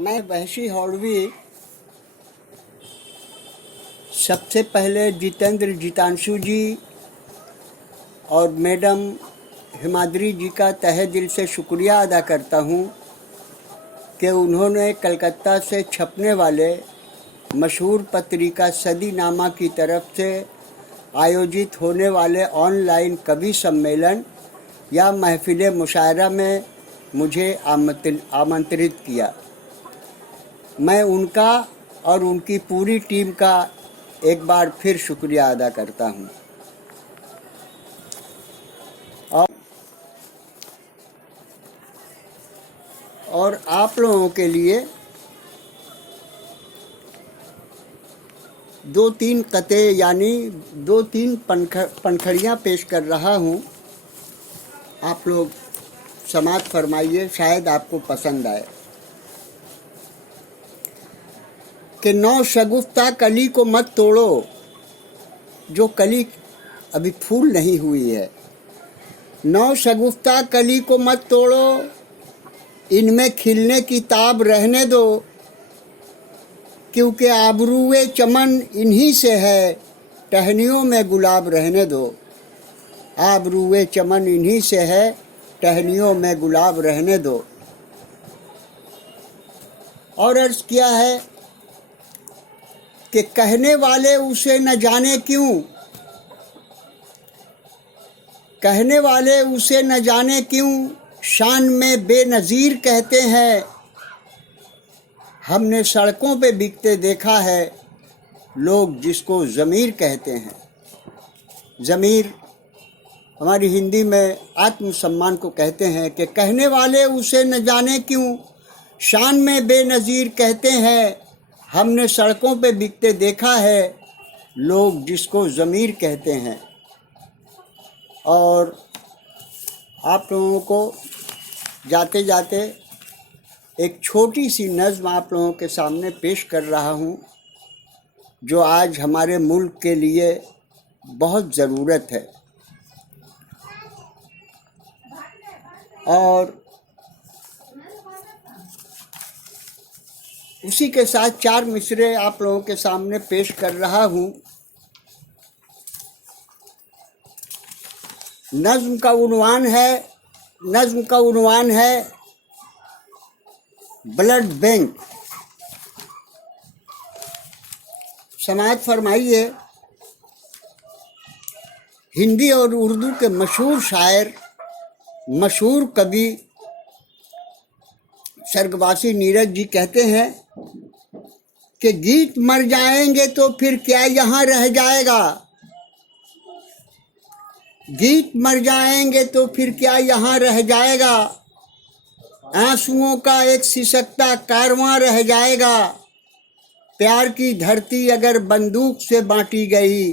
मैं वहशी हौड़वी सबसे पहले जितेंद्र जितांशु जी और मैडम हिमाद्री जी का तहे दिल से शुक्रिया अदा करता हूँ कि उन्होंने कलकत्ता से छपने वाले मशहूर पत्रिका सदीनामा की तरफ से आयोजित होने वाले ऑनलाइन कवि सम्मेलन या महफिल मुशायरा में मुझे आमंत्रित किया। मैं उनका और उनकी पूरी टीम का एक बार फिर शुक्रिया अदा करता हूँ। और आप लोगों के लिए दो तीन कते यानी दो तीन पनखड़ियाँ पेश कर रहा हूँ। आप लोग समाअत फरमाइए, शायद आपको पसंद आए। कि नौ शगुफ्ता कली को मत तोड़ो, जो कली अभी फूल नहीं हुई है। नौ शगुफ्ता कली को मत तोड़ो, इनमें खिलने की ताब रहने दो, क्योंकि आबरूए चमन इन्हीं से है, टहनियों में गुलाब रहने दो। आबरूए चमन इन्हीं से है, टहनियों में गुलाब रहने दो। और अर्ज किया है कि कहने वाले उसे न जाने क्यों, कहने वाले उसे न जाने क्यों, शान में बेनज़ीर कहते हैं। हमने सड़कों पे बिकते देखा है, लोग जिसको ज़मीर कहते हैं। ज़मीर हमारी हिंदी में आत्मसम्मान को कहते हैं। कि कहने वाले उसे न जाने क्यों, शान में बेनज़ीर कहते हैं। हमने सड़कों पे बिकते देखा है, लोग जिसको ज़मीर कहते हैं। और आप लोगों को जाते जाते एक छोटी सी नज़्म आप लोगों के सामने पेश कर रहा हूँ, जो आज हमारे मुल्क के लिए बहुत ज़रूरत है। और उसी के साथ चार मिसरे आप लोगों के सामने पेश कर रहा हूँ। नज़्म का उन्वान है ब्लड बैंक। समाअत फरमाइए। हिंदी और उर्दू के मशहूर शायर, मशहूर कवि स्वर्गवासी नीरज जी कहते हैं कि गीत मर जाएंगे तो फिर क्या यहाँ रह जाएगा। गीत मर जाएंगे तो फिर क्या यहाँ रह जाएगा। आंसुओं का एक सिसकता कारवां रह जाएगा। प्यार की धरती अगर बंदूक से बांटी गई,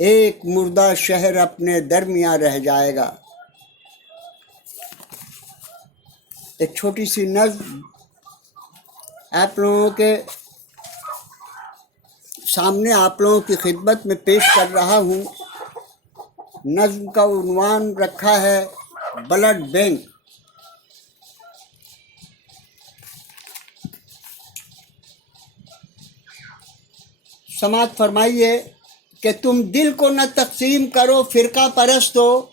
एक मुर्दा शहर अपने दरमियां रह जाएगा। एक छोटी सी नज़्म आप लोगों के सामने, आप लोगों की खिदमत में पेश कर रहा हूँ। नज़्म का उन्वान रखा है ब्लड बैंक। समाअत फरमाइए। कि तुम दिल को न तकसीम करो फ़िरका परस्तो,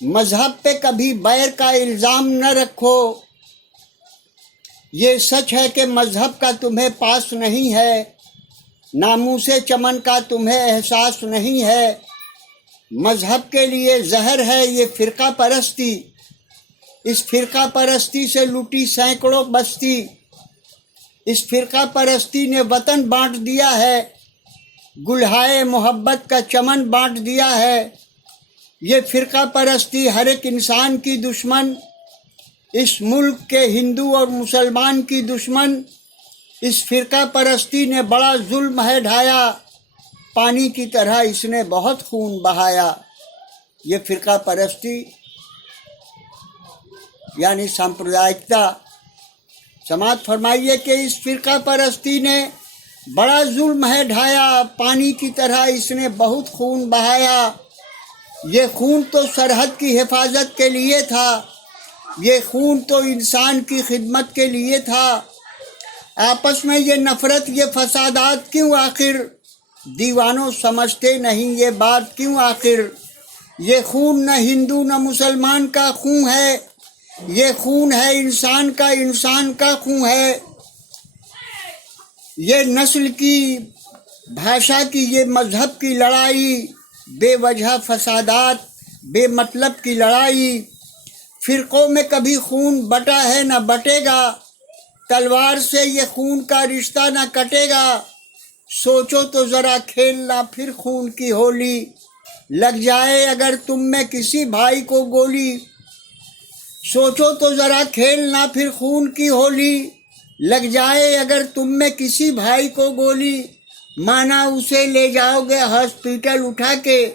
मज़हब पे कभी बैर का इल्ज़ाम न रखो। ये सच है कि मज़हब का तुम्हें पास नहीं है, नामूसे चमन का तुम्हें एहसास नहीं है। मज़हब के लिए जहर है ये फ़िरका परस्ती, इस फ़िरका परस्ती से लूटी सैकड़ों बस्ती। इस फ़िरका परस्ती ने वतन बांट दिया है, गुलहाए मोहब्बत का चमन बांट दिया है। ये फ़िरका परस्ती हर एक इंसान की दुश्मन, इस मुल्क के हिंदू और मुसलमान की दुश्मन। इस फ़िरका परस्ती ने बड़ा जुल्म है ढाया, पानी की तरह इसने बहुत खून बहाया। ये फ़िरका परस्ती यानी सांप्रदायिकता। समाअत फरमाइए कि इस फ़िरका परस्ती ने बड़ा जुल्म है ढाया, पानी की तरह इसने बहुत खून बहाया। ये खून तो सरहद की हिफाजत के लिए था, ये खून तो इंसान की खिदमत के लिए था। आपस में ये नफरत, ये फसादात क्यों आखिर? दीवानों समझते नहीं ये बात क्यों आखिर? ये खून न हिंदू न मुसलमान का खून है, ये खून है इंसान का खून है। ये नस्ल की, भाषा की, ये मजहब की लड़ाई, बेवजह फसादात, बेमतलब की लड़ाई। फिरकों में कभी खून बटा है न बटेगा, तलवार से ये खून का रिश्ता न कटेगा। सोचो तो जरा खेलना फिर खून की होली, लग जाए अगर तुम में किसी भाई को गोली। सोचो तो जरा खेलना फिर खून की होली, लग जाए अगर तुम में किसी भाई को गोली। माना उसे ले जाओगे हॉस्पिटल उठा के,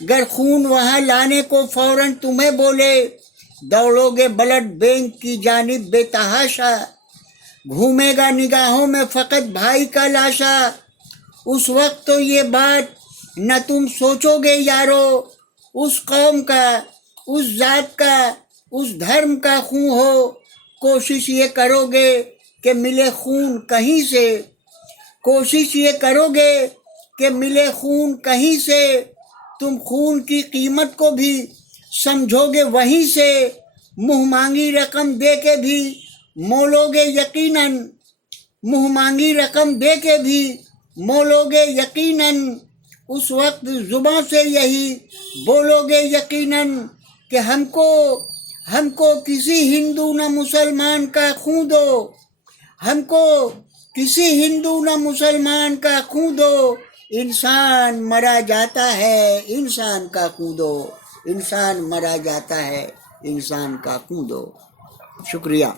गर खून वहां लाने को फौरन तुम्हें बोले, दौड़ोगे ब्लड बैंक की जानिब बेतहाशा। घूमेगा निगाहों में फकत भाई का लाशा। उस वक्त तो ये बात न तुम सोचोगे यारो, उस कौम का, उस जात का, उस धर्म का खून हो। कोशिश ये करोगे कि मिले खून कहीं से, कोशिश ये करोगे कि मिले खून कहीं से। तुम खून की कीमत को भी समझोगे वहीं से, मुँह मांगी रकम दे के भी मोलोगे यकीनन, मुँह मांगी रकम दे के भी मोलोगे यकीनन। उस वक्त जुबान से यही बोलोगे यकीनन कि हमको किसी हिंदू न मुसलमान का खून दो, हमको किसी हिंदू न मुसलमान का खून दो। इंसान मरा जाता है इंसान का खून दो, इंसान मरा जाता है इंसान का खून दो। शुक्रिया।